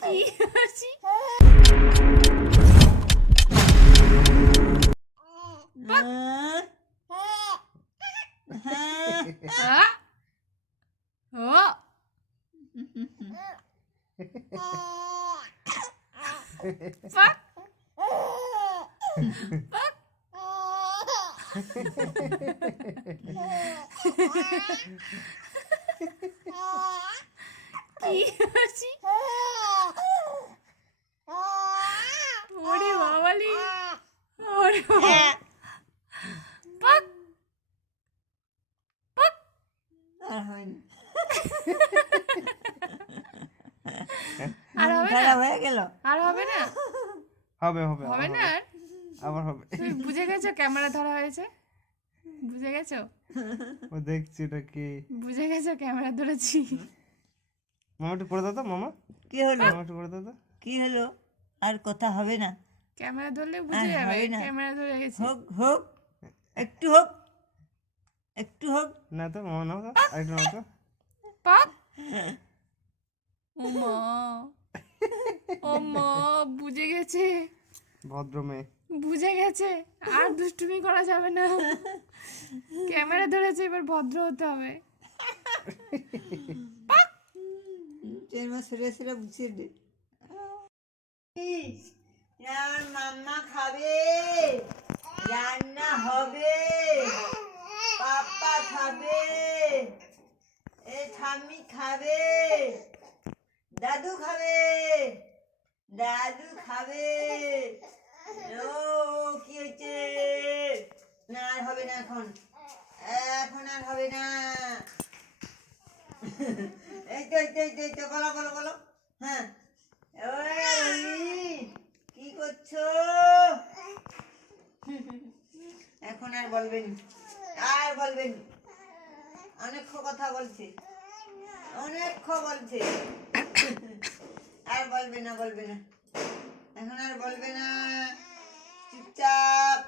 কি হাসি? কি হাসি? ওরে বাবালি, ওরে বাবা। পাক পাক। আর হবে না, আর হবে না, হয়ে গেল, আর হবে না, হবে হবে হবে না আর? আবার হবে। তুমি বুঝে গেছো ক্যামেরা ধরা হয়েছে? বুঝে গেছো? ও দেখছি এটা কি? বুঝে গেছো ক্যামেরা ধরেছি? মামা একটু করে দাও তো মামা। কি হলো? মামা একটু করে দাও তো। কি হলো? আর কথা হবে না? ক্যামেরা ধরলে বুঝে আর যাবে হবে না। ক্যামেরা ধরে গেছি। হোক হোক, একটু হোক, একটু হোক। না তো মামা নাও তো, আরেকটু নাও তো। পাক। ওমা, ওমা, বুঝে গেছে, ভদ্র মেয়ে। বুঝে গেছে, আর দুষ্টুমি করা যাবে না। ক্যামেরা ধরেছে, এবার ভদ্র হতে হবে। সেরে সেরে বুঝিয়ে দে। আর মাম্মা খাবে, রান্না হবে, পাপা খাবে, এ ঠাম্মি খাবে, দাদু খাবে, দাদু খাবে। ও কি হয়েছে? না আর হবে না, এখন এখন আর হবে না। এই তো এই তো এই তো এই তো, বলো বলো বলো। হ্যাঁ, কি করছো? এখন আর বলবেন, আর বলবেন, অনেক কথা বলছে, অনেক বলছে, আর বলবে না, বলবে না, এখন আর বলবে না, চুপচাপ